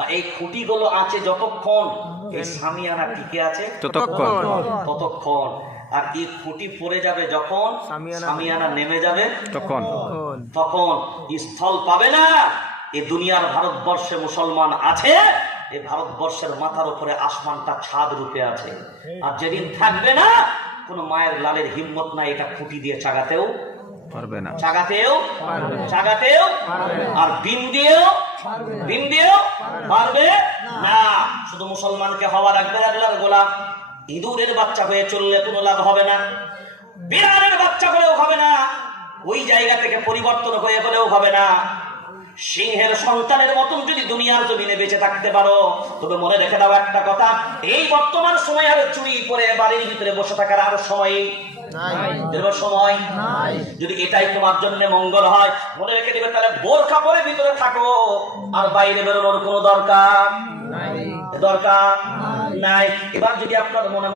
বা এই খুঁটিগুলো আছে যতক্ষণ, এই সামিয়ানা টিকে আছে ততক্ষণ। আর এই খুঁটি পড়ে যাবে যখন, সামিয়ানা নেমে যাবে তখন স্থল পাবে না। এই দুনিয়ার ভারতবর্ষে মুসলমান আছে, এই ভারতবর্ষের মাথার উপরে আসমানটা ছাদ রূপে আছে। আর যেদিন থাকবে না, কোন মায়ের লালের হিম্মত নাই এটা খুঁটি দিয়ে চাগাতেও পারবে না, চাগাতেও আর বিন দিয়েও পারবে না। শুধু মুসলমানকে হওয়া রাখবে আল্লাহর গোলাম। ইঁদুরের বাচ্চা হয়ে চললে কোনো লাভ হবে না, বিড়ালের বাচ্চা হলেও হবে না, ওই জায়গা থেকে পরিবর্তন হয়ে হলেও হবে না। সিংহের সন্তানের মতন যদি দুনিয়ার জমিনে বেঁচে থাকতে পারো, তবে মনে রেখে দাও একটা কথা, এই বর্তমান সময় আর চুরি করে বাড়ির ভিতরে বসে থাকার আর সময় নাই। যদি এটাই তোমার জন্য মঙ্গল হয়, মনে রেখে দিবে, তাহলে বোরকা পরে ভিতরে থাকো, আর বাইরে বেরোনোর কোনো দরকার নাই। এবার যদি আপনার মনে